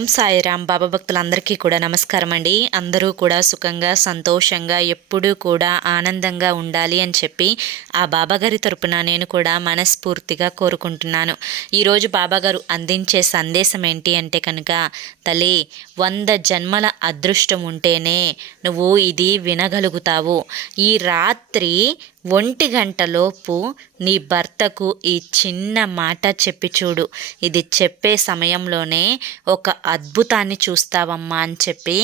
ఓం సాయిరామ్. బాబా భక్తులందరికీ కూడా నమస్కారం అండి. అందరూ కూడా సుఖంగా సంతోషంగా ఎప్పుడూ కూడా ఆనందంగా ఉండాలి అని చెప్పి ఆ బాబాగారి తరపున నేను కూడా మనస్ఫూర్తిగా కోరుకుంటున్నాను. ఈరోజు బాబాగారు అందించే సందేశం ఏంటి అంటే కనుక, తల్లి 100 జన్మల అదృష్టం ఉంటేనే నువ్వు ఇది వినగలుగుతావు. ఈ రాత్రి 1 గంటలోపు నీ భర్తకు ఈ చిన్న మాట చెప్పి చూడు. ఇది చెప్పే సమయంలోనే ఒక అద్భుతాన్ని చూస్తావమ్మా అని చెప్పి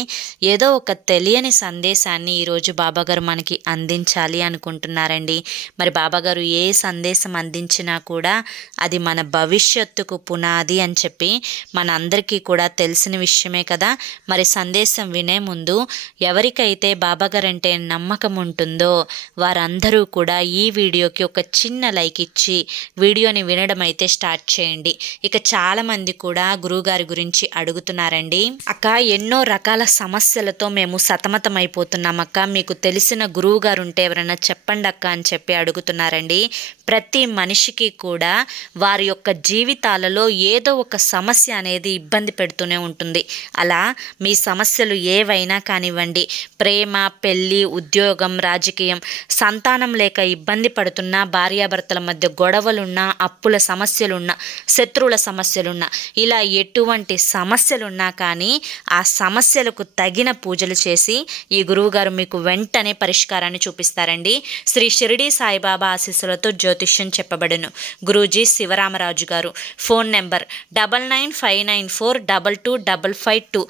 ఏదో ఒక తెలియని సందేశాన్ని ఈరోజు బాబాగారు మనకి అందించాలి అనుకుంటున్నారండి. మరి బాబాగారు ఏ సందేశం అందించినా కూడా అది మన భవిష్యత్తుకు పునాది అని చెప్పి మన అందరికీ కూడా తెలిసిన విషయమే కదా. మరి సందేశం వినే ముందు ఎవరికైతే బాబాగారు అంటే నమ్మకం ఉంటుందో వారందరూ కూడా ఈ వీడియోకి ఒక చిన్న లైక్ ఇచ్చి వీడియోని వినడం అయితే స్టార్ట్ చేయండి. ఇక చాలామంది కూడా గురువుగారి గురించి అడుగుతున్నారండి. అక్క, ఎన్నో రకాల సమస్యలతో మేము సతమతం అయిపోతున్నాం అక్క, మీకు తెలిసిన గురువు గారు ఉంటే ఎవరైనా చెప్పండి అక్క అని చెప్పి అడుగుతున్నారండి. ప్రతి మనిషికి కూడా వారి యొక్క జీవితాలలో ఏదో ఒక సమస్య అనేది ఇబ్బంది పెడుతూనే ఉంటుంది. అలా మీ సమస్యలు ఏవైనా కానివ్వండి, ప్రేమ, పెళ్ళి, ఉద్యోగం, రాజకీయం, సంతానం లేక ఇబ్బంది పడుతున్నా, భార్యాభర్తల మధ్య గొడవలున్నా, అప్పుల సమస్యలున్నా, శత్రువుల సమస్యలున్నా, ఇలా ఎటువంటి సమస్యలున్నా కానీ ఆ సమస్యలకు తగిన పూజలు చేసి ఈ గురువుగారు మీకు వెంటనే పరిష్కారాన్ని చూపిస్తారండి. శ్రీ షిరిడి సాయిబాబా ఆశీస్సులతో జ్యోతిష్యం చెప్పబడును. గురూజీ శివరామరాజు గారు. Phone number 9959422552.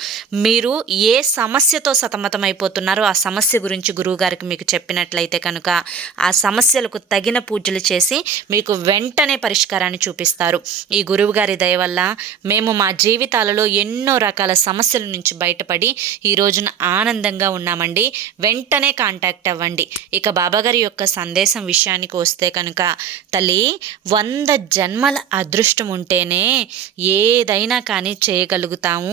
మీరు ఏ సమస్యతో సతమతమైపోతున్నారో ఆ సమస్య గురించి గురువుగారికి మీకు చెప్పినట్లయితే కనుక ఆ సమస్యలకు తగిన పూజలు చేసి మీకు వెంటనే పరిష్కారాన్ని చూపిస్తారు. ఈ గురువుగారి దయ వల్ల మేము మా జీవితాలలో ఎన్నో రకాల సమస్యల నుంచి బయటపడి ఈ రోజున ఆనందంగా ఉన్నామండి. వెంటనే కాంటాక్ట్ అవ్వండి. ఇక బాబాగారి యొక్క సందేశం విషయానికి వస్తే కనుక, తల్లి 100 జన్మల అదృష్టం ఉంటేనే ఏదైనా కానీ చేయగలుగుతాము,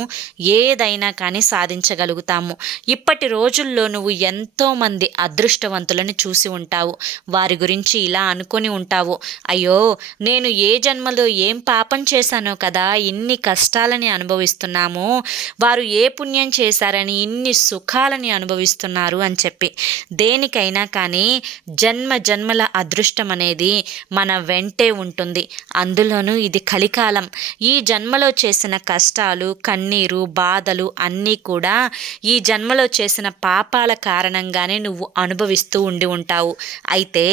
ఏదైనా కానీ సాధించగలుగుతాము. ఇప్పటి రోజుల్లో నువ్వు ఎంతోమంది అదృష్టవంతులను చూసి ఉంటావు. వారి గురించి ఇలా అనుకొని ఉంటావు, అయ్యో నేను ఏ జన్మలో ఏం పాపం చేశానో కదా ఇన్ని కష్టాలని అనుభవిస్తున్నాము, వారు ఏ పుణ్యం చేశారని ఇన్ని సుఖాలని అనుభవిస్తున్నారు అని చెప్పి. దేనికైనా కానీ జన్మల అదృష్టం అనేది మన వెంటే ఉంటుంది. అందులోనూ ఇది కలికాలం. ఈ జన్మలో చేసిన కష్టాలు, కన్నీరు, బాధలు అన్నీ కూడా ఈ జన్మలో చేసిన పాపాల కారణంగానే నువ్వు అనుభవిస్తూ ఉండి ఉంటావు. అయితే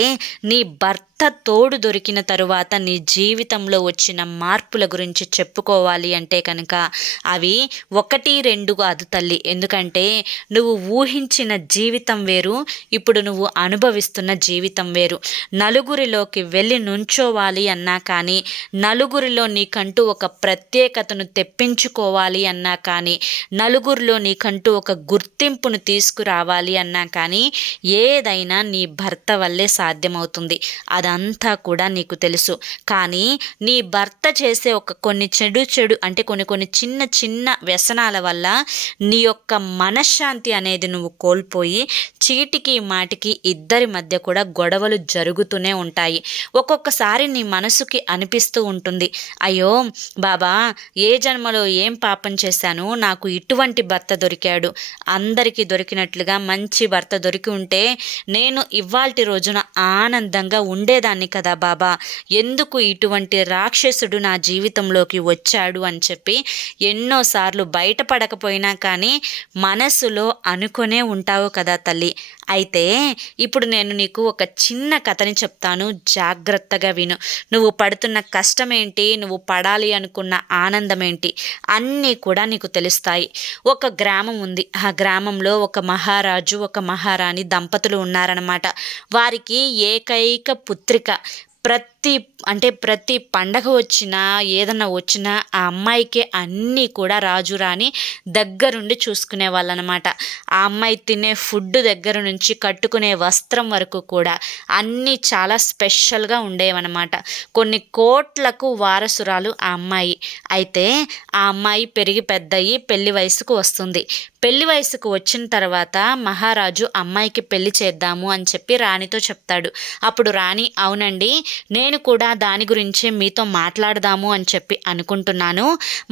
నీ భర్త తోడు దొరికిన తరువాత నీ జీవితంలో వచ్చిన మార్పుల గురించి చెప్పుకోవాలి అంటే కనుక అవి 1, 2 కాదు తల్లి. ఎందుకంటే నువ్వు ఊహించిన జీవితం వేరు, ఇప్పుడు నువ్వు అనుభవిస్తున్న జీవితం వేరు. నలుగురిలోకి వెళ్ళి నుంచోవాలి అన్నా కానీ, నలుగురిలో నీకంటూ ఒక ప్రత్యేకతను తెప్పించుకోవాలి అన్నా కానీ, నలుగురిలో నీకంటూ ఒక గుర్తింపును తీసుకురావాలి అన్నా కానీ ఏదైనా నీ భర్త వల్లే సాధ్యమవుతుంది. అదంతా కూడా నీకు తెలుసు. కానీ నీ భర్త చేసే కొన్ని చెడు అంటే కొన్ని చిన్న వ్యసనాల వల్ల నీ యొక్క మనశ్శాంతి అనేది నువ్వు కోల్పోయి చీటికి మాటికి ఇద్దరి మధ్య కూడా గొడవలు జరుగుతూనే ఉంటాయి. ఒక్కొక్కసారి నీ మనసుకి అనిపిస్తూ ఉంటుంది, అయ్యో బాబా, ఏ జన్మలో ఏం పాపం చేశాను, నాకు ఇటువంటి భర్త దొరికాడు. అందరికీ దొరికినట్లుగా మంచి భర్త దొరికి ఉంటే నేను ఇవాల్టి రోజున ఆనందంగా ఉండేదాన్ని కదా బాబా, ఎందుకు ఇటువంటి రాక్షసుడు నా జీవితంలోకి వచ్చాడు అని చెప్పి ఎన్నోసార్లు బయటపడకపోయినా కానీ మనసులో అనుకునే ఉంటావు కదా తల్లి. అయితే ఇప్పుడు నేను నీకు ఒక చిన్న కథని చెప్తాను, జాగ్రత్తగా విను. నువ్వు పడుతున్న కష్టం ఏంటి, నువ్వు పడాలి అనుకున్న ఆనందం ఏంటి, అన్నీ కూడా నీకు తెలుస్తాయి. ఒక గ్రామం ఉంది. ఆ గ్రామంలో ఒక మహారాజు, ఒక మహారాణి దంపతులు ఉన్నారనమాట. వారికి ఏకైక పుత్రిక. ప్రతి పండగ వచ్చినా ఏదన్నా వచ్చినా ఆ అమ్మాయికి అన్నీ కూడా రాజు రాణి దగ్గరుండి చూసుకునే వాళ్ళనమాట. ఆ అమ్మాయి తినే ఫుడ్ దగ్గర నుంచి కట్టుకునే వస్త్రం వరకు కూడా అన్నీ చాలా స్పెషల్గా ఉండేవన్నమాట. కొన్ని కోట్లకు వారసురాలు ఆ అమ్మాయి. అయితే ఆ అమ్మాయి పెరిగి పెద్దయి పెళ్లి వయసుకు వస్తుంది. పెళ్లి వయసుకు వచ్చిన తర్వాత మహారాజు అమ్మాయికి పెళ్లి చేద్దాము అని చెప్పి రాణితో చెప్తాడు. అప్పుడు రాణి, అవునండి, నేను నేను కూడా దాని గురించే మీతో మాట్లాడదాము అని చెప్పి అనుకుంటున్నాను.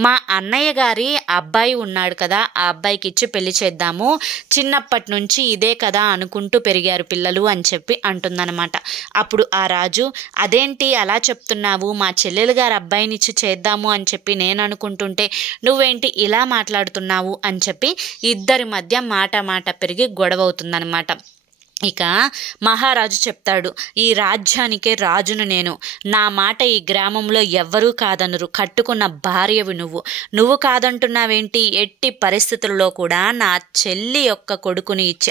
మా అన్నయ్య గారి అబ్బాయి ఉన్నాడు కదా, ఆ అబ్బాయికి ఇచ్చి పెళ్లి చేద్దాము. చిన్నప్పటి నుంచి ఇదే కదా అనుకుంటూ పెరిగారు పిల్లలు అని చెప్పి అంటుందన్నమాట. అప్పుడు ఆ రాజు, అదేంటి అలా చెప్తున్నావు, మా చెల్లెలు గారి అబ్బాయినిచ్చి చేద్దాము అని చెప్పి నేను అనుకుంటుంటే నువ్వేంటి ఇలా మాట్లాడుతున్నావు అని చెప్పి ఇద్దరి మధ్య మాట పెరిగి గొడవ అవుతుందన్నమాట. ఇక మహారాజు చెప్తాడు, ఈ రాజ్యానికే రాజును నేను, నా మాట ఈ గ్రామంలో ఎవ్వరూ కాదనరు, కట్టుకున్న భార్యవి నువ్వు కాదంటున్నావేంటి, ఎట్టి పరిస్థితుల్లో కూడా నా చెల్లి యొక్క కొడుకుని ఇచ్చి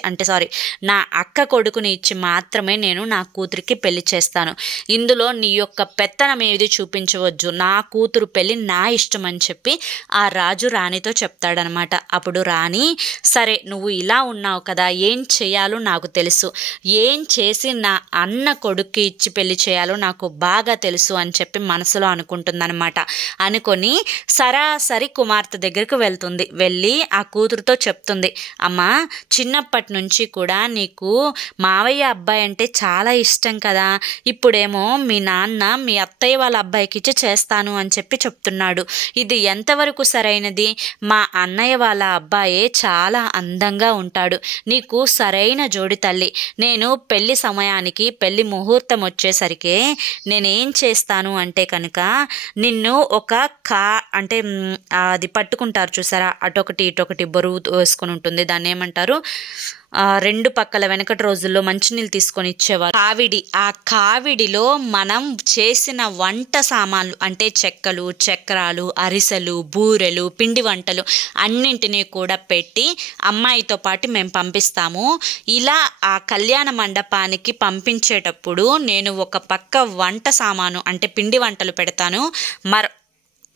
నా అక్క కొడుకుని ఇచ్చి మాత్రమే నేను నా కూతురికి పెళ్లి చేస్తాను. ఇందులో నీ యొక్క పెత్తనం ఏది చూపించవద్దు, నా కూతురు పెళ్లి నా ఇష్టం అని చెప్పి ఆ రాజు రాణితో చెప్తాడనమాట. అప్పుడు రాణి, సరే నువ్వు ఇలా ఉన్నావు కదా, ఏం చేయాలో నాకు తెలుసు, ఏం చేసి నా అన్న కొడుక్కి ఇచ్చి పెళ్లి చేయాలో నాకు బాగా తెలుసు అని చెప్పి మనసులో అనుకుంటుందన్నమాట. అనుకొని సరాసరి కుమార్తె దగ్గరికి వెళ్తుంది. వెళ్ళి ఆ కూతురుతో చెప్తుంది, అమ్మా చిన్నప్పటి నుంచి కూడా నీకు మావయ్య అబ్బాయి అంటే చాలా ఇష్టం కదా, ఇప్పుడేమో మీ నాన్న మీ అత్తయ్య వాళ్ళ అబ్బాయికి ఇచ్చి చేస్తాను అని చెప్పి చెప్తున్నాడు. ఇది ఎంతవరకు సరైనది? మా అన్నయ్య వాళ్ళ అబ్బాయే చాలా అందంగా ఉంటాడు, నీకు సరైన జోడి తల్లి. నేను పెళ్లి సమయానికి పెళ్లి ముహూర్తం వచ్చేసరికి నేనేం చేస్తాను అంటే కనుక నిన్ను ఒక అది పట్టుకుంటారు చూసారా, అటొకటి ఇటొకటి బరువు వేసుకొని ఉంటుంది, దాన్ని ఏమంటారు, రెండు పక్కల వెనకటి రోజుల్లో మంచినీళ్ళు తీసుకొని ఇచ్చేవారు, కావిడి. ఆ కావిడిలో మనం చేసిన వంట సామాన్లు అంటే చెక్కలు, చక్రాలు, అరిసెలు, బూరెలు, పిండి వంటలు అన్నింటినీ కూడా పెట్టి అమ్మాయితో పాటు మేము పంపిస్తాము. ఇలా ఆ కళ్యాణ మండపానికి పంపించేటప్పుడు నేను ఒక పక్క వంట సామాను అంటే పిండి వంటలు పెడతాను,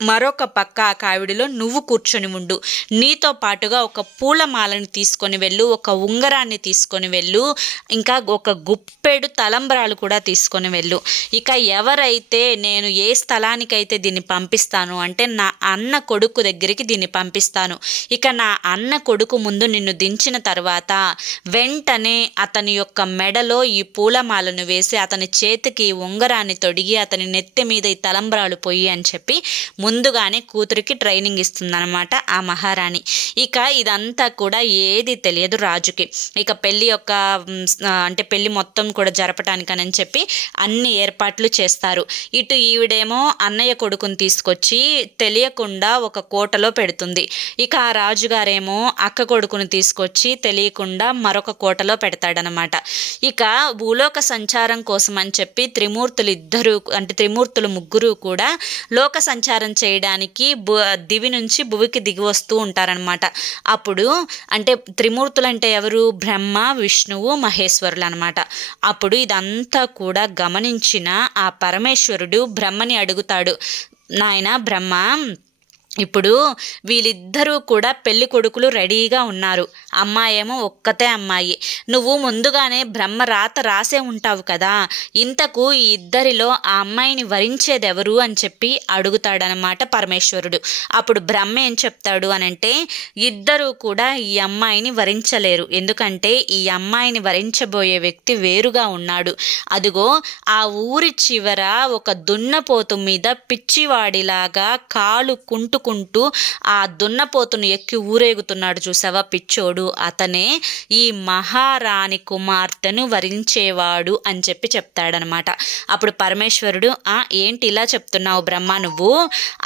మరొక పక్క ఆ కావిడిలో నువ్వు కూర్చొని ఉండు, నీతో పాటుగా ఒక పూలమాలని తీసుకొని వెళ్ళు, ఒక ఉంగరాన్ని తీసుకొని వెళ్ళు, ఇంకా ఒక గుప్పెడు తలంబ్రాలు కూడా తీసుకొని వెళ్ళు. ఇక ఎవరైతే నేను ఏ స్థలానికైతే దీన్ని పంపిస్తాను అంటే నా అన్న కొడుకు దగ్గరికి దీన్ని పంపిస్తాను. ఇక నా అన్న కొడుకు ముందు నిన్ను దించిన తర్వాత వెంటనే అతని యొక్క మెడలో ఈ పూలమాలను వేసి అతని చేతికి ఉంగరాన్ని తొడిగి అతని నెత్తి మీద ఈ తలంబ్రాలు పోయి అని చెప్పి ముందుగానే కూతురికి ట్రైనింగ్ ఇస్తుందన్నమాట ఆ మహారాణి. ఇక ఇదంతా కూడా ఏది తెలియదు రాజుకి. ఇక పెళ్ళి యొక్క అంటే పెళ్ళి మొత్తం కూడా జరపటానికని చెప్పి అన్ని ఏర్పాట్లు చేస్తారు. ఇటు ఈవిడేమో అన్నయ్య కొడుకుని తీసుకొచ్చి తెలియకుండా ఒక కోటలో పెడుతుంది. ఇక ఆ రాజుగారేమో అక్క కొడుకుని తీసుకొచ్చి తెలియకుండా మరొక కోటలో పెడతాడనమాట. ఇక భూలోక సంచారం కోసం అని చెప్పి త్రిమూర్తులు ముగ్గురు కూడా లోక సంచారం చేయడానికి దివి నుంచి భువికి దిగి వస్తూ ఉంటారనమాట. అప్పుడు అంటే త్రిమూర్తులు అంటే ఎవరు? బ్రహ్మ, విష్ణువు, మహేశ్వరులు అనమాట. అప్పుడు ఇదంతా కూడా గమనించిన ఆ పరమేశ్వరుడు బ్రహ్మని అడుగుతాడు, నాయన బ్రహ్మ, ఇప్పుడు వీళ్ళిద్దరూ కూడా పెళ్లి కొడుకులు రెడీగా ఉన్నారు, అమ్మాయేమో ఒక్కతే అమ్మాయి, నువ్వు ముందుగానే బ్రహ్మ రాత రాసే ఉంటావు కదా, ఇంతకు ఈ ఇద్దరిలో ఆ అమ్మాయిని వరించేది ఎవరు అని చెప్పి అడుగుతాడనమాట పరమేశ్వరుడు. అప్పుడు బ్రహ్మ ఏం చెప్తాడు అనంటే, ఇద్దరూ కూడా ఈ అమ్మాయిని వరించలేరు, ఎందుకంటే ఈ అమ్మాయిని వరించబోయే వ్యక్తి వేరుగా ఉన్నాడు. అదిగో ఆ ఊరి చివర ఒక దున్నపోతు మీద పిచ్చివాడిలాగా కాలు కుంటుకుంటూ ఆ దున్నపోతును ఎక్కి ఊరేగుతున్నాడు చూసావా పిచ్చోడు, అతనే ఈ మహారాణి కుమార్తెను వరించేవాడు అని చెప్పి చెప్తాడనమాట. అప్పుడు పరమేశ్వరుడు, ఏంటి ఇలా చెప్తున్నావు బ్రహ్మ, నువ్వు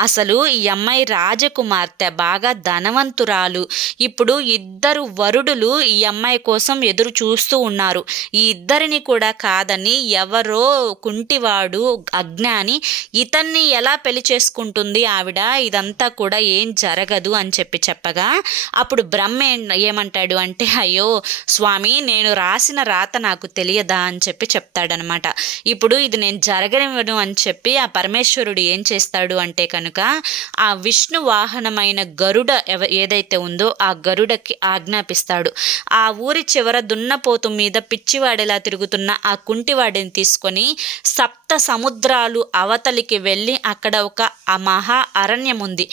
అసలు ఈ అమ్మాయి రాజకుమార్తె, బాగా ధనవంతురాలు, ఇప్పుడు ఇద్దరు వరుడులు ఈ అమ్మాయి కోసం ఎదురు చూస్తూ ఉన్నారు, ఈ ఇద్దరిని కూడా కాదని ఎవరో కుంటివాడు అజ్ఞాని ఇతన్ని ఎలా పెళ్లి చేసుకుంటుంది ఆవిడ, ఇదంతా కూడా ఏం జరగదు అని చెప్పి చెప్పగా అప్పుడు బ్రహ్మ ఏమంటాడు అంటే, అయ్యో స్వామి, నేను రాసిన రాత నాకు తెలియదా అని చెప్పి చెప్తాడనమాట. ఇప్పుడు ఇది నేను జరగనివ్వను అని చెప్పి ఆ పరమేశ్వరుడు ఏం చేస్తాడు అంటే కనుక ఆ విష్ణు వాహనమైన గరుడ ఏదైతే ఉందో ఆ గరుడకి ఆజ్ఞాపిస్తాడు, ఆ ఊరి చివర దున్నపోతు మీద పిచ్చివాడిలా తిరుగుతున్న ఆ కుంటివాడిని తీసుకొని సప్త సముద్రాలు అవతలికి వెళ్ళి అక్కడ ఒక మహా అరణ్యం ఉంది,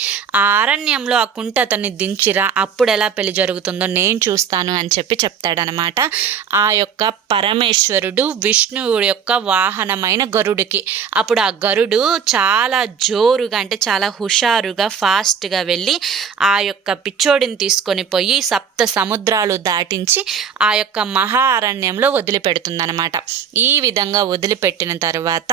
ఆ అరణ్యంలో ఆ కుంటి అతన్ని దించిరా, అప్పుడు ఎలా పెళ్లి జరుగుతుందో నేను చూస్తాను అని చెప్పి చెప్తాడనమాట. ఆ యొక్క పరమేశ్వరుడు విష్ణువుడి యొక్క వాహనమైన గరుడికి. అప్పుడు ఆ గరుడు చాలా జోరుగా అంటే చాలా హుషారుగా ఫాస్ట్గా వెళ్ళి ఆ యొక్క పిచ్చోడిని తీసుకొని పోయి సప్త సముద్రాలు దాటించి ఆ యొక్క మహా అరణ్యంలో వదిలిపెడుతుందనమాట. ఈ విధంగా వదిలిపెట్టిన తర్వాత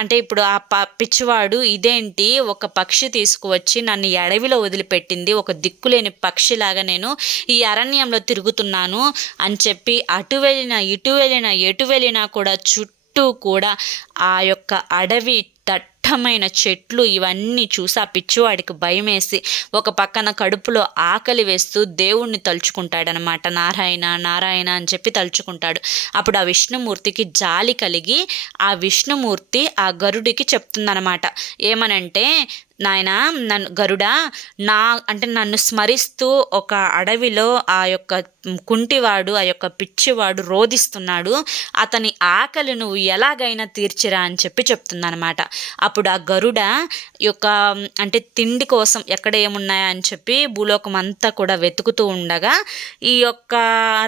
అంటే ఇప్పుడు ఆ పిచ్చివాడు ఇదేంటి ఒక పక్షి తీసుకువచ్చి నన్ను అడవిలో వదిలిపెట్టింది, ఒక దిక్కులేని పక్షిలాగా నేను ఈ అరణ్యంలో తిరుగుతున్నాను అని చెప్పి అటు వెళ్ళినా ఇటు వెళ్ళినా ఎటు వెళ్ళినా కూడా చుట్టూ కూడా ఆ యొక్క అడవి దట్టమైన చెట్లు ఇవన్నీ చూసి ఆ పిచ్చివాడికి భయమేసి ఒక పక్కన కడుపులో ఆకలి వేస్తూ దేవుణ్ణి తలుచుకుంటాడనమాట. నారాయణ నారాయణ అని చెప్పి తలుచుకుంటాడు. అప్పుడు ఆ విష్ణుమూర్తికి జాలి కలిగి ఆ విష్ణుమూర్తి ఆ గరుడికి చెప్తుందనమాట. ఏమనంటే, నాయనా గరుడా, నన్ను స్మరిస్తూ ఒక అడవిలో ఆ యొక్క కుంటివాడు ఆ యొక్క పిచ్చివాడు రోధిస్తున్నాడు, అతని ఆకలి నువ్వు ఎలాగైనా తీర్చిరా అని చెప్పి చెప్తుందనమాట. అప్పుడు ఆ గరుడ యొక్క అంటే తిండి కోసం ఎక్కడ ఏమున్నాయా అని చెప్పి భూలోకం అంతా కూడా వెతుకుతూ ఉండగా ఈ యొక్క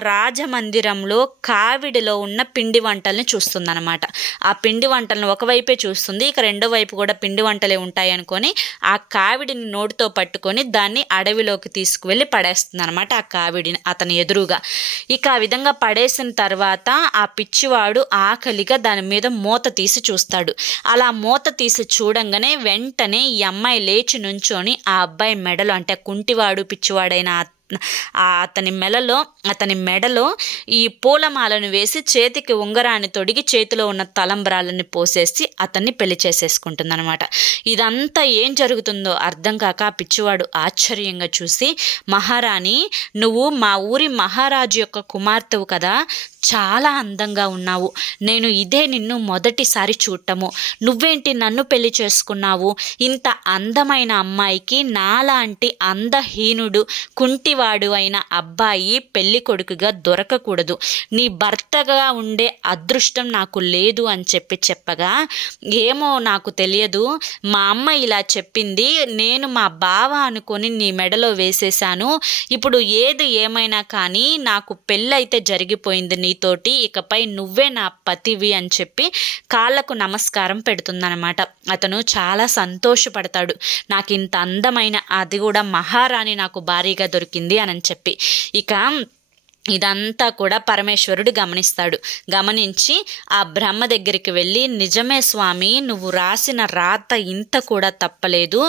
రాజమందిరంలో కావిడిలో ఉన్న పిండి వంటల్ని చూస్తుందనమాట. ఆ పిండి వంటలను ఒకవైపే చూస్తుంది, ఇక రెండో వైపు కూడా పిండి వంటలే ఉంటాయి అనుకొని ఆ కావిడిని నోటితో పట్టుకొని దాన్ని అడవిలోకి తీసుకువెళ్ళి పడేస్తుంది అనమాట. ఆ కావిడిని అతని ఎదురుగా. ఇక ఆ విధంగా పడేసిన తర్వాత ఆ పిచ్చివాడు ఆకలిగా దాని మీద మూత తీసి చూస్తాడు. అలా మూత తీసి చూడంగానే వెంటనే ఈ అమ్మాయి లేచి నుంచొని ఆ అబ్బాయి మెడలో అంటే కుంటివాడు పిచ్చివాడైన అతని మెడలో ఈ పూలమాలను వేసి చేతికి ఉంగరాన్ని తొడిగి చేతిలో ఉన్న తలంబ్రాలని పోసేసి అతన్ని పెళ్లి చేసేసుకుంటుందన్నమాట. ఇదంతా ఏం జరుగుతుందో అర్థం కాక ఆ పిచ్చివాడు ఆశ్చర్యంగా చూసి, మహారాణి, నువ్వు మా ఊరి మహారాజు యొక్క కుమార్తెవు కదా, చాలా అందంగా ఉన్నావు, నేను ఇదే నిన్ను మొదటిసారి చూడటము, నువ్వేంటి నన్ను పెళ్లి చేసుకున్నావు, ఇంత అందమైన అమ్మాయికి నాలాంటి అందహీనుడు కుంటివాడు అయిన అబ్బాయి పెళ్లి కొడుకుగా దొరకకూడదు, నీ భర్తగా ఉండే అదృష్టం నాకు లేదు అని చెప్పగా, ఏమో నాకు తెలియదు, మా అమ్మ ఇలా చెప్పింది, నేను మా బావ అనుకొని నీ మెడలో వేసేశాను, ఇప్పుడు ఏది ఏమైనా కానీ నాకు పెళ్ళైతే జరిగిపోయింది నీతోటి, ఇకపై నువ్వే నా పతివి అని చెప్పి కాళ్ళకు నమస్కారం పెడుతుందనమాట. అతను చాలా సంతోషపడతాడు, నాకు ఇంత అందమైన అది కూడా మహారాణి నాకు భారీగా దొరికింది అని చెప్పి. ఇక ఇదంతా కూడా పరమేశ్వరుడు గమనించి ఆ బ్రహ్మ దగ్గరికి వెళ్ళి, నిజమే స్వామి, నువ్వు రాసిన రాత ఇంత కూడా తప్పలేదు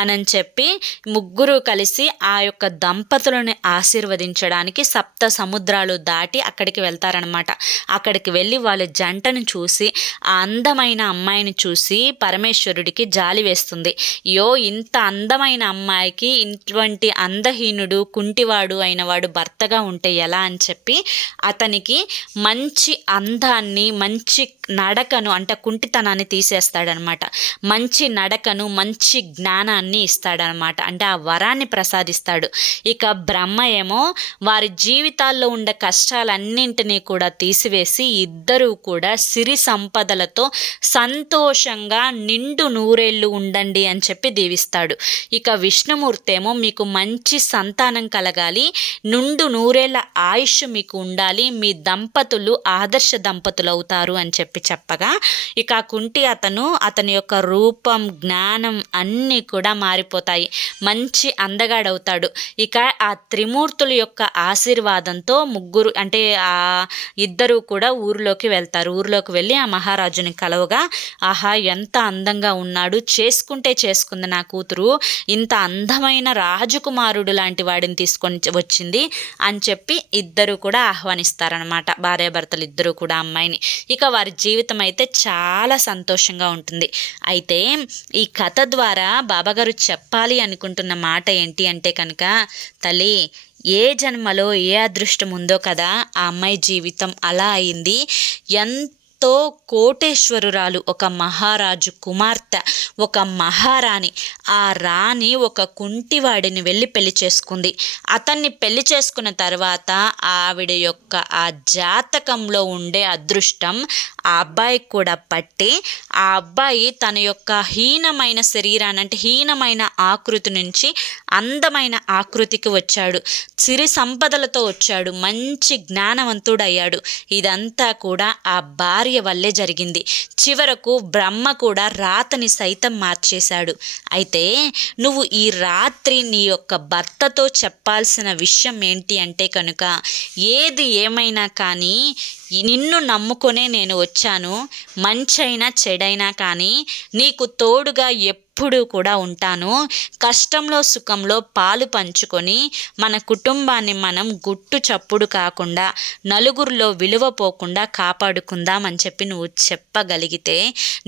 అని చెప్పి ముగ్గురు కలిసి ఆ యొక్క దంపతులను ఆశీర్వదించడానికి సప్త సముద్రాలు దాటి అక్కడికి వెళ్తారనమాట. అక్కడికి వెళ్ళి వాళ్ళ జంటను చూసి ఆ అందమైన అమ్మాయిని చూసి పరమేశ్వరుడికి జాలి వేస్తుంది. ఇంత అందమైన అమ్మాయికి ఇటువంటి అందహీనుడు కుంటివాడు అయిన వాడు భర్తగా ఉంటే ఎలా అని చెప్పి అతనికి మంచి అందాన్ని, మంచి నడకను అంటే కుంటితనాన్ని తీసేస్తాడనమాట. మంచి నడకను, మంచి జ్ఞానాన్ని ఇస్తాడనమాట. అంటే ఆ వరాన్ని ప్రసాదిస్తాడు. ఇక బ్రహ్మ ఏమో వారి జీవితాల్లో ఉండే కష్టాలన్నింటినీ కూడా తీసివేసి ఇద్దరూ కూడా సిరి సంపదలతో సంతోషంగా నిండు నూరేళ్ళు ఉండండి అని చెప్పి దీవిస్తాడు. ఇక విష్ణుమూర్తి ఏమో మీకు మంచి సంతానం కలగాలి, నిండు నూరేళ్ల ఆయుష్ మీకు ఉండాలి, మీ దంపతులు ఆదర్శ దంపతులు అవుతారు అని చెప్పగా, ఇక ఆ కుంటి అతని యొక్క రూపం, జ్ఞానం అన్నీ కూడా మారిపోతాయి, మంచి అందగాడవుతాడు. ఇక ఆ త్రిమూర్తుల యొక్క ఆశీర్వాదంతో ముగ్గురు అంటే ఆ ఇద్దరు కూడా ఊరిలోకి వెళ్తారు. ఊరిలోకి వెళ్ళి ఆ మహారాజుని కలవగా, ఆహా ఎంత అందంగా ఉన్నాడు, చేసుకుంది నా కూతురు, ఇంత అందమైన రాజకుమారుడు లాంటి వాడిని తీసుకొని వచ్చింది అని చెప్పి ఇద్దరు కూడా ఆహ్వానిస్తారనమాట. భార్యాభర్తలు ఇద్దరు కూడా అమ్మాయిని. ఇక వారి జీవితం అయితే చాలా సంతోషంగా ఉంటుంది. అయితే ఈ కథ ద్వారా బాబాగారు చెప్పాలి అనుకుంటున్న మాట ఏంటి అంటే కనుక, తల్లి, ఏ జన్మలో ఏ అదృష్టం ఉందో కదా ఆ అమ్మాయి జీవితం అలా అయింది. ఎంత ఎంతో కోటేశ్వరురాలు, ఒక మహారాజు కుమార్తె, ఒక మహారాణి. ఆ రాణి ఒక కుంటివాడిని వెళ్ళి పెళ్లి చేసుకుంది. అతన్ని పెళ్లి చేసుకున్న తర్వాత ఆవిడ యొక్క ఆ జాతకంలో ఉండే అదృష్టం ఆ అబ్బాయికి కూడా పట్టి, ఆ అబ్బాయి తన యొక్క హీనమైన శరీరాన్ని, అంటే హీనమైన ఆకృతి నుంచి అందమైన ఆకృతికి వచ్చాడు. సిరి సంపదలతో వచ్చాడు. మంచి జ్ఞానవంతుడయ్యాడు. ఇదంతా కూడా ఆ భార్య వల్లే జరిగింది. చివరకు బ్రహ్మ కూడా రాతని సైతం మార్చేశాడు. అయితే నువ్వు ఈ రాత్రి నీ యొక్క భర్తతో చెప్పాల్సిన విషయం ఏంటి అంటే కనుక, ఏది ఏమైనా కానీ నిన్ను నమ్ముకొనే నేను వచ్చాను. మంచైనా చెడైనా కానీ నీకు తోడుగా ఎప్పుడూ కూడా ఉంటాను. కష్టంలో సుఖంలో పాలు పంచుకొని మన కుటుంబాన్ని మనం గుట్టు చప్పుడు కాకుండా, నలుగురిలో విలువ పోకుండా కాపాడుకుందామని చెప్పి నువ్వు చెప్పగలిగితే,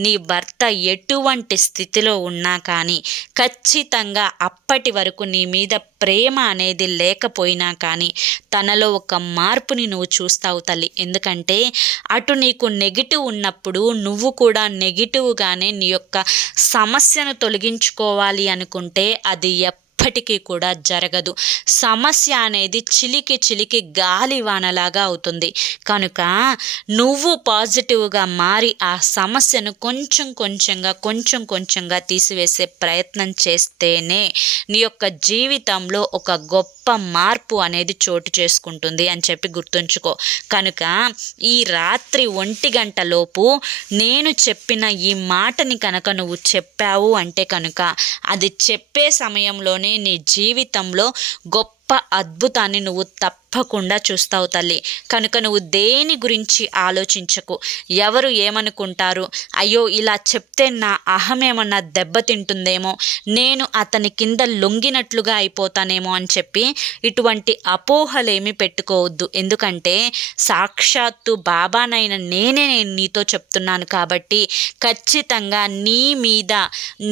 నీ భర్త ఎటువంటి స్థితిలో ఉన్నా కానీ ఖచ్చితంగా అప్పటి వరకు నీ మీద ప్రేమ అనేది లేకపోయినా కానీ తనలో ఒక మార్పుని నువ్వు చూస్తావు తల్లి. ఎందుకంటే అటు నీకు నెగిటివ్ ఉన్నప్పుడు నువ్వు కూడా నెగిటివ్గానే నీ యొక్క సమస్యను తొలగించుకోవాలి అనుకుంటే అది ఎప్పటికీ కూడా జరగదు. సమస్య అనేది చిలికి చిలికి గాలివానలాగా అవుతుంది. కనుక నువ్వు పాజిటివ్గా మారి ఆ సమస్యను కొంచెం కొంచెంగా తీసివేసే ప్రయత్నం చేస్తేనే నీ యొక్క జీవితంలో ఒక గొప్ప మార్పు అనేది చోటు చేసుకుంటుంది అని చెప్పి గుర్తుంచుకో. కనుక ఈ రాత్రి 1 గంటలోపు నేను చెప్పిన ఈ మాటని కనుక నువ్వు చెప్పావు అంటే కనుక అది చెప్పే సమయంలోనే నీ జీవితంలో గొప్ప అద్భుతాన్ని నువ్వు తప్పకుండా చూస్తావు తల్లి. కనుక నువ్వు దేని గురించి ఆలోచించకు. ఎవరు ఏమనుకుంటారు, అయ్యో ఇలా చెప్తే నా అహమేమన్నా దెబ్బతింటుందేమో, నేను అతని కింద లొంగినట్లుగా అయిపోతానేమో అని చెప్పి ఇటువంటి అపోహలేమి పెట్టుకోవద్దు. ఎందుకంటే సాక్షాత్తు బాబానైన నేను నీతో చెప్తున్నాను కాబట్టి ఖచ్చితంగా నీ మీద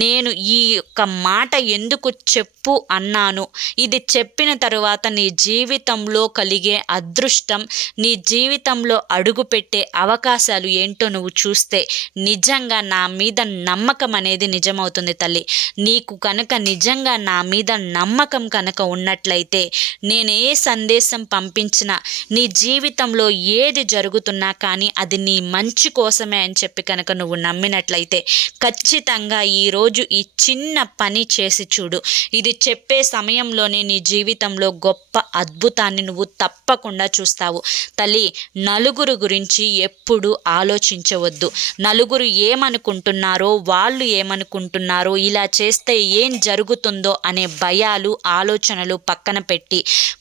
నేను ఈ యొక్క మాట ఎందుకు చెప్పు అన్నాను, ఇది చెప్పిన తరువాత నీ జీవితంలో కలిగే అదృష్టం, నీ జీవితంలో అడుగుపెట్టే అవకాశాలు ఏంటో నువ్వు చూస్తే నిజంగా నా మీద నమ్మకం అనేది నిజమవుతుంది తల్లి. నీకు కనుక నిజంగా నా మీద నమ్మకం కనుక ఉన్నట్లయితే నేను ఏ సందేశం పంపించినా, నీ జీవితంలో ఏది జరుగుతున్నా కానీ అది నీ మంచి కోసమే అని చెప్పి కనుక నువ్వు నమ్మినట్లయితే ఖచ్చితంగా ఈరోజు ఈ చిన్న పని చేసి చూడు. ఇది చెప్పే సమయంలోనే నీ జీవితంలో గొప్ప అద్భుతాన్ని నువ్వు తప్పకుండా చూస్తావు తల్లి. నలుగురు గురించి ఎప్పుడు ఆలోచించవద్దు. నలుగురు ఏమనుకుంటున్నారో, వాళ్ళు ఏమనుకుంటున్నారో, ఇలా చేస్తే ఏం జరుగుతుందో అనే భయాలు, ఆలోచనలు పక్కన పెట్టి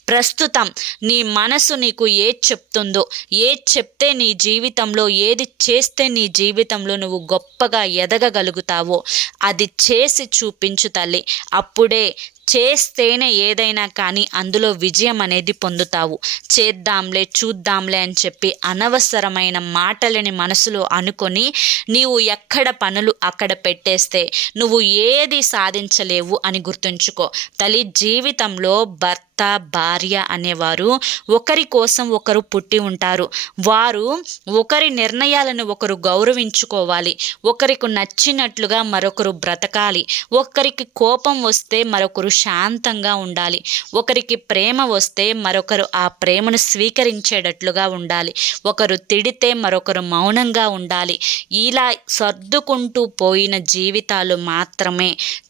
ప్రస్తుతం నీ మనసు నీకు ఏది చెప్తుందో, ఏది చెప్తే నీ జీవితంలో, ఏది చేస్తే నీ జీవితంలో నువ్వు గొప్పగా ఎదగగలుగుతావో అది చేసి చూపించు తల్లి. అప్పుడే చేస్తేనే ఏదైనా కానీ అందులో విజయం అనేది పొందుతావు. చేద్దాంలే చూద్దాంలే అని చెప్పి అనవసరమైన మాటలని మనసులో అనుకొని నీవు ఎక్కడ పనులు అక్కడ పెట్టేస్తే నువ్వు ఏది సాధించలేవు అని గుర్తుంచుకో తల్లి. జీవితంలో భర్త, భార్య అనేవారు ఒకరి కోసం ఒకరు పుట్టి ఉంటారు. వారు ఒకరి నిర్ణయాలను ఒకరు గౌరవించుకోవాలి. ఒకరికి నచ్చినట్లుగా మరొకరు బ్రతకాలి. ఒకరికి కోపం వస్తే మరొకరు శాంతంగా ఉండాలి. ఒకరికి ప్రేమ వస్తే మరొకరు ఆ ప్రేమను స్వీకరించేటట్లుగా ఉండాలి. ఒకరు తిడితే మరొకరు మౌనంగా ఉండాలి. ఇలా సర్దుకుంటూ పోయిన జీవితాలు మాత్రమే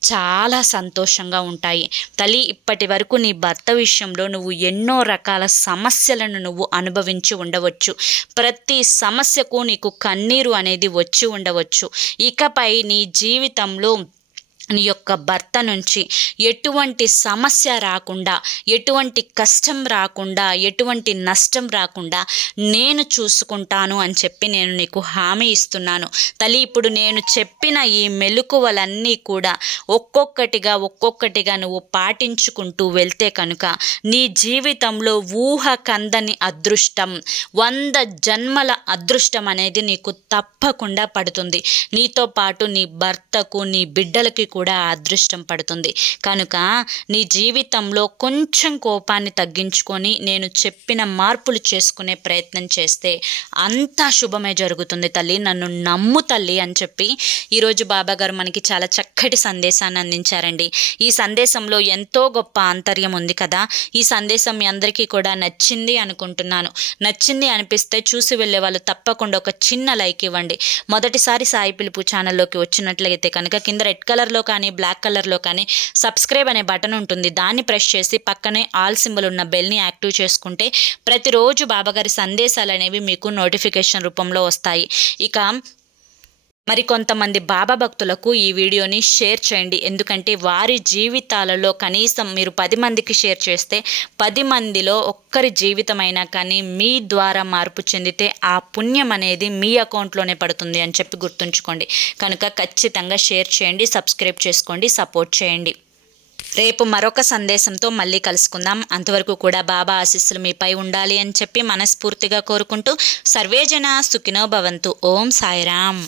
చాలా సంతోషంగా ఉంటాయి తల్లి. ఇప్పటి వరకు నీ భర్త విషయంలో నువ్వు ఎన్నో రకాల సమస్యలను నువ్వు అనుభవించి ఉండవచ్చు. ప్రతి సమస్యకు నీకు కన్నీరు అనేది వచ్చి ఉండవచ్చు. ఇకపై నీ జీవితంలో నీ యొక్క భర్త నుంచి ఎటువంటి సమస్య రాకుండా, ఎటువంటి కష్టం రాకుండా, ఎటువంటి నష్టం రాకుండా నేను చూసుకుంటాను అని చెప్పి నేను నీకు హామీ ఇస్తున్నాను తల్లి. ఇప్పుడు నేను చెప్పిన ఈ మెలకువలన్నీ కూడా ఒక్కొక్కటిగా నువ్వు పాటించుకుంటూ వెళ్తే కనుక నీ జీవితంలో ఊహ కందని అదృష్టం, 100 జన్మల అదృష్టం అనేది నీకు తప్పకుండా పడుతుంది. నీతో పాటు నీ భర్తకు, నీ బిడ్డలకి కూడా కూడా ఆ అదృష్టం పడుతుంది. కనుక నీ జీవితంలో కొంచెం కోపాన్ని తగ్గించుకొని నేను చెప్పిన మార్పులు చేసుకునే ప్రయత్నం చేస్తే అంతా శుభమే జరుగుతుంది తల్లి, నన్ను నమ్ము తల్లి అని చెప్పి ఈరోజు బాబాగారు మనకి చాలా చక్కటి సందేశాన్ని అందించారండి. ఈ సందేశంలో ఎంతో గొప్ప ఆంతర్యం ఉంది కదా. ఈ సందేశం మీ అందరికీ కూడా నచ్చింది అనుకుంటున్నాను. నచ్చింది అనిపిస్తే చూసి వెళ్ళే వాళ్ళు తప్పకుండా ఒక చిన్న లైక్ ఇవ్వండి. మొదటిసారి సాయి పిలుపు ఛానల్లోకి వచ్చినట్లయితే కనుక కింద రెడ్ కలర్లో కానీ బ్లాక్ కలర్లో కానీ సబ్స్క్రైబ్ అనే బటన్ ఉంటుంది. దాన్ని ప్రెస్ చేసి పక్కనే ఆల్ సింబల్ ఉన్న బెల్ని యాక్టివ్ చేసుకుంటే ప్రతిరోజు బాబాగారి సందేశాలు అనేవి మీకు నోటిఫికేషన్ రూపంలో వస్తాయి. ఇక మరి కొంతమంది బాబా భక్తులకు ఈ వీడియోని షేర్ చేయండి. ఎందుకంటే వారి జీవితాలలో కనీసం మీరు 10 మందికి షేర్ చేస్తే 10 మందిలో ఒక్కరి జీవితమైనా కానీ మీ ద్వారా మార్పు చెందితే ఆ పుణ్యం అనేది మీ అకౌంట్లోనే పడుతుంది అని చెప్పి గుర్తుంచుకోండి. కనుక ఖచ్చితంగా షేర్ చేయండి, సబ్స్క్రైబ్ చేసుకోండి, సపోర్ట్ చేయండి. రేపు మరొక సందేశంతో మళ్ళీ కలుసుకుందాం. అంతవరకు కూడా బాబా ఆశీస్సులు మీపై ఉండాలి అని చెప్పి మనస్ఫూర్తిగా కోరుకుంటూ సర్వేజన సుఖినో భవంతు. ఓం సాయిరామ్.